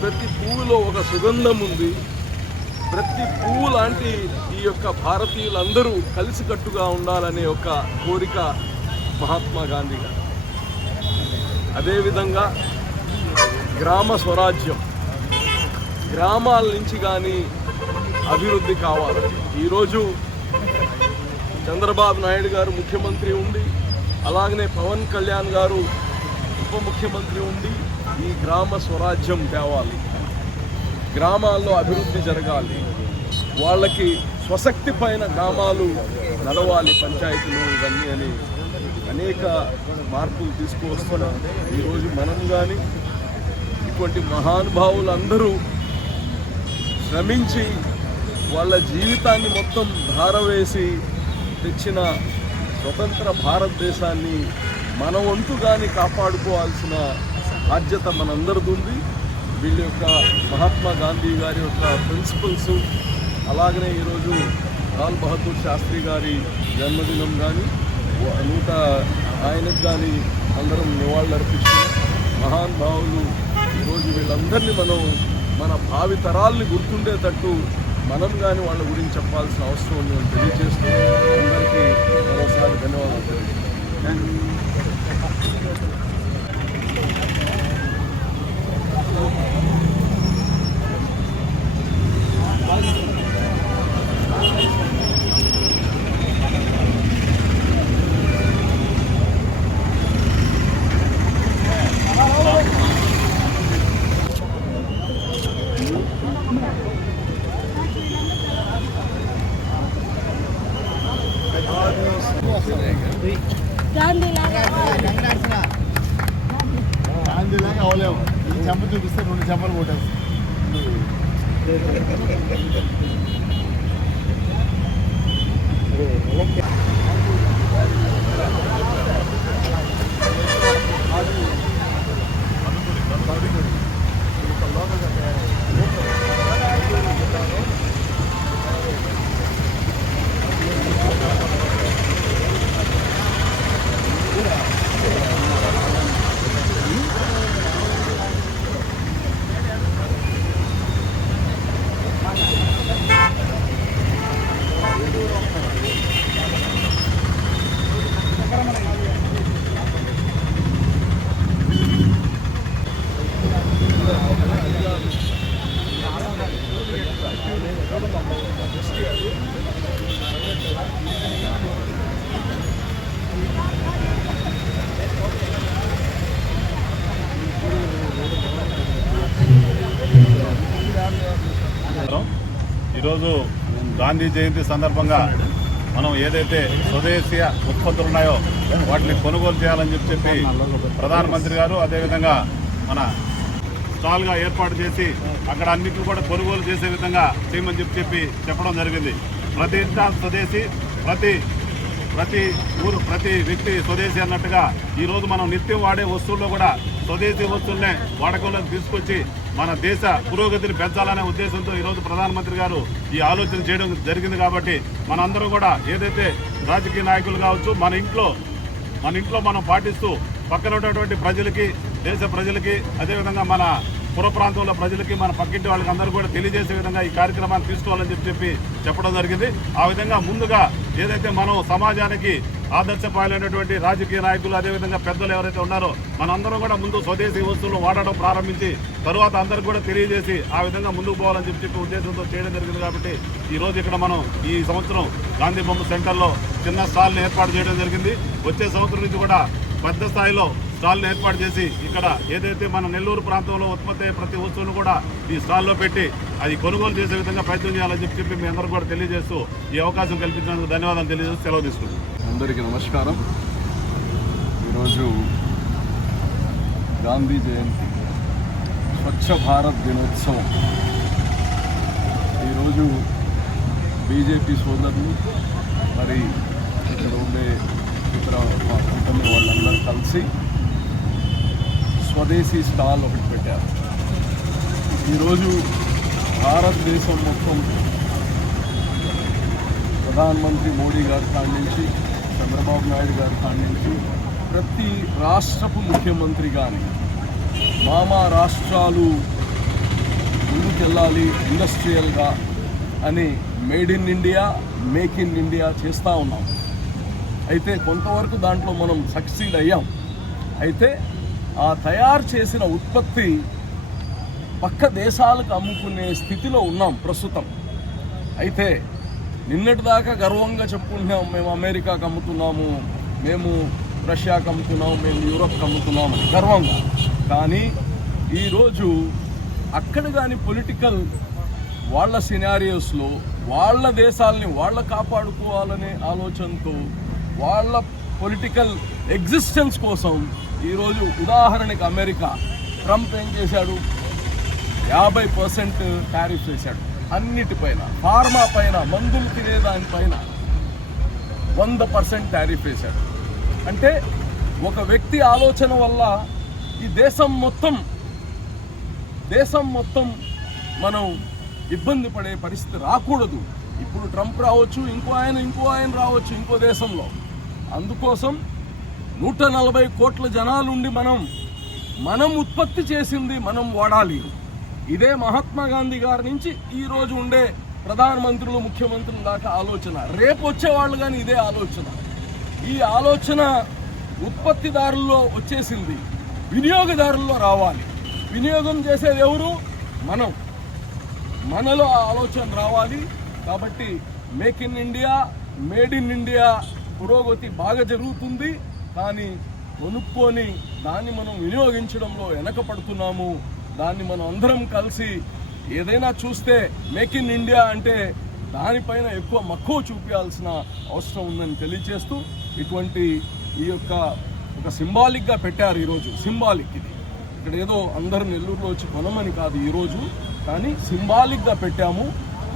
ప్రతి పువ్వులో ఒక సుగంధం ఉంది. ప్రతి పువ్వు లాంటి ఈ యొక్క భారతీయులందరూ కలిసికట్టుగా ఉండాలనే ఒక కోరిక మహాత్మా గాంధీ గారు. అదేవిధంగా గ్రామ స్వరాజ్యం, గ్రామాల నుంచి కానీ అభివృద్ధి కావాలి. ఈరోజు చంద్రబాబు నాయుడు గారు ముఖ్యమంత్రి ఉండి, అలాగనే పవన్ కళ్యాణ్ గారు ఉప ముఖ్యమంత్రి ఉండి ఈ గ్రామ స్వరాజ్యం తేవాలి, గ్రామాల్లో అభివృద్ధి జరగాలి, వాళ్ళకి స్వశక్తి పైన గ్రామాలు నడవాలి, పంచాయతీలు ఇవన్నీ అని అనేక మార్పులు తీసుకువస్తున్నాం. ఈరోజు మనం కానీ ఇటువంటి మహానుభావులందరూ శ్రమించి వాళ్ళ జీవితాన్ని మొత్తం ధారవేసి తెచ్చిన స్వతంత్ర భారతదేశాన్ని మన వంతుగాని కాపాడుకోవాల్సిన బాధ్యత మనందరిది ఉంది. వీళ్ళ యొక్క మహాత్మా గాంధీ గారి యొక్క ప్రిన్సిపల్స్, అలాగనే ఈరోజు లాల్ బహదూర్ శాస్త్రి గారి జన్మదినం కానీ ఆయనకు కానీ అందరం నివాళులర్పిస్తున్న మహానుభావులు. ఈరోజు వీళ్ళందరినీ మనం మన భావి తరాల్ని గుర్తుండేటట్టు మనం కానీ వాళ్ళ గురించి చెప్పాల్సిన అవసరం ఉందని తెలియజేస్తూ అందరికీ మరోసారి ధన్యవాదాలు తెలియజేస్తాను. గాంధీలాగా అవలేము. ఈ చెంప చూపిస్తే 2 చెంపలు కొట్టేస్తాం. ఈరోజు గాంధీ జయంతి సందర్భంగా మనం ఏదైతే స్వదేశీయ ఉత్పత్తులు ఉన్నాయో వాటిని కొనుగోలు చేయాలని చెప్పి ప్రధానమంత్రి గారు అదేవిధంగా మన స్టాల్గా ఏర్పాటు చేసి అక్కడ అన్నింటిని కూడా కొనుగోలు చేసే విధంగా చేయమని చెప్పి చెప్పడం జరిగింది. ప్రతి ఇంట స్వదేశీ, ప్రతి ఊరు ప్రతి వ్యక్తి స్వదేశీ అన్నట్టుగా ఈరోజు మనం నిత్యం వాడే వస్తువుల్లో కూడా స్వదేశీ వస్తువులనే వాడకంలోకి తీసుకొచ్చి మన దేశ పురోగతిని పెంచాలనే ఉద్దేశంతో ఈరోజు ప్రధానమంత్రి గారు ఈ ఆలోచన చేయడం జరిగింది. కాబట్టి మనందరం కూడా ఏదైతే రాజకీయ నాయకులు కావచ్చు మన ఇంట్లో మనం పాటిస్తూ పక్కన ఉన్నటువంటి ప్రజలకి, దేశ ప్రజలకి, అదేవిధంగా మన పుర ప్రాంతంలో ప్రజలకి, మన పక్కింటి వాళ్ళకి అందరూ కూడా తెలియజేసే విధంగా ఈ కార్యక్రమాన్ని తీసుకోవాలని చెప్పడం జరిగింది. ఆ విధంగా ముందుగా ఏదైతే మనం సమాజానికి ఆదర్శపాలైనటువంటి రాజకీయ నాయకులు, అదేవిధంగా పెద్దలు ఎవరైతే ఉన్నారో మనందరం కూడా ముందు స్వదేశీ వస్తువులు వాడడం ప్రారంభించి తరువాత అందరికి కూడా తెలియజేసి ఆ విధంగా ముందుకు పోవాలని చెప్పి ఉద్దేశంతో చేయడం జరిగింది. కాబట్టి ఈరోజు ఇక్కడ మనం ఈ సంవత్సరం గాంధీ బొమ్మ సెంటర్లో చిన్న స్టాల్ని ఏర్పాటు చేయడం జరిగింది. వచ్చే సంవత్సరం నుంచి కూడా పెద్ద స్థాయిలో స్టాల్ని ఏర్పాటు చేసి ఇక్కడ ఏదైతే మన నెల్లూరు ప్రాంతంలో ఉత్పత్తి అయ్యే ప్రతి వస్తువును కూడా ఈ స్టాల్లో పెట్టి అది కొనుగోలు చేసే విధంగా ప్రయత్నం చేయాలని చెప్పి మీ అందరూ కూడా తెలియజేస్తూ ఈ అవకాశం కల్పించినందుకు ధన్యవాదాలు తెలియజేస్తూ సెలవు తీసుకుంటాం. అందరికీ నమస్కారం. ఈరోజు గాంధీ జయంతి, స్వచ్ఛ భారత్ దినోత్సవం. ఈరోజు బీజేపీ సోదరులు మరి ఇక్కడ ఉండే ఇతర మా కంపెనీ వాళ్ళందరూ కలిసి స్వదేశీ స్టాల్ ఒకటి పెట్టారు. ఈరోజు భారతదేశం మొత్తం ప్రధానమంత్రి మోడీ గారి కాడి నుంచి, చంద్రబాబు నాయుడు గారి కాడి నుంచి, ప్రతి రాష్ట్రపు ముఖ్యమంత్రి కానీ, మామా రాష్ట్రాలు ముందుకెళ్ళాలి ఇండస్ట్రియల్గా అని made in India, make in India చేస్తూ ఉన్నాం. అయితే కొంతవరకు దాంట్లో మనం సక్సీడ్ అయ్యాం. అయితే ఆ తయారు చేసిన ఉత్పత్తి పక్క దేశాలకు అమ్ముకునే స్థితిలో ఉన్నాం ప్రస్తుతం. అయితే నిన్నటిదాకా గర్వంగా చెప్పుకుంటున్నాం, మేము అమెరికాకు అమ్ముతున్నాము, మేము రష్యాకు అమ్ముతున్నాము, మేము యూరోప్కి అమ్ముతున్నాము అని గర్వంగా. కానీ ఈరోజు అక్కడ కానీ పొలిటికల్ వాళ్ళ సినారియోస్లో వాళ్ళ దేశాలని వాళ్ళ కాపాడుకోవాలనే ఆలోచనతో వాళ్ళ పొలిటికల్ ఎగ్జిస్టెన్స్ కోసం ఈరోజు ఉదాహరణకి అమెరికా ట్రంప్ ఏం చేశాడు, 50% టారిఫ్ వేశాడు అన్నిటిపైన. ఫార్మా పైన, మందులు తినేదానిపైన 100% టారిఫ్ వేశాడు. అంటే ఒక వ్యక్తి ఆలోచన వల్ల ఈ దేశం మొత్తం మనం ఇబ్బంది పడే పరిస్థితి రాకూడదు. ఇప్పుడు ట్రంప్ రావచ్చు, ఇంకో ఆయన రావచ్చు ఇంకో దేశంలో. అందుకోసం 140 కోట్ల జనాలుండి మనం ఉత్పత్తి చేసింది మనం వాడాలి. ఇదే మహాత్మా గాంధీ గారి నుంచి ఈ రోజు ఉండే ప్రధానమంత్రులు, ముఖ్యమంత్రుల దాకా ఆలోచన. రేపు వచ్చేవాళ్ళు కానీ ఇదే ఆలోచన. ఈ ఆలోచన ఉత్పత్తిదారుల్లో వచ్చేసింది, వినియోగదారుల్లో రావాలి. వినియోగం చేసేది ఎవరు? మనలో ఆ ఆలోచన రావాలి. కాబట్టి make in India, made in India పురోగతి బాగా జరుగుతుంది. కానీ కొనుక్కొని దాన్ని మనం వినియోగించడంలో వెనకపడుతున్నాము. దాన్ని మనం అందరం కలిసి ఏదైనా చూస్తే మేక్ ఇన్ ఇండియా అంటే దానిపైన ఎక్కువ మక్కువ చూపించాల్సిన అవసరం ఉందని తెలియజేస్తూ, ఇటువంటి ఈ యొక్క ఒక సింబాలిక్గా పెట్టారు ఈరోజు. సింబాలిక్ ఇది. ఇక్కడ ఏదో అందరూ నెల్లూరులో వచ్చి కొనమని కాదు ఈరోజు, కానీ సింబాలిక్గా పెట్టాము.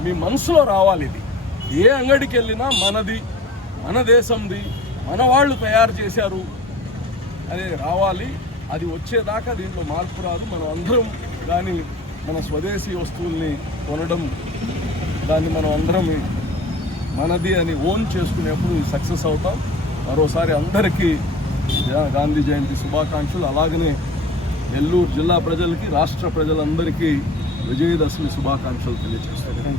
మీ మనసులో రావాలి. ఇది ఏ అంగడికి వెళ్ళినా మనది, మన దేశంది, మన వాళ్ళు తయారు చేశారు అదే రావాలి. అది వచ్చేదాకా దీంట్లో మార్పు రాదు. మనం అందరం కానీ మన స్వదేశీ వస్తువుల్ని కొనడం, దాన్ని మనం అందరం మనది అని ఓన్ చేసుకునేప్పుడు సక్సెస్ అవుతాం. మరోసారి అందరికీ గాంధీ జయంతి శుభాకాంక్షలు. అలాగనే నెల్లూరు జిల్లా ప్రజలకి, రాష్ట్ర ప్రజలందరికీ విజయదశమి శుభాకాంక్షలు తెలియజేస్తాను.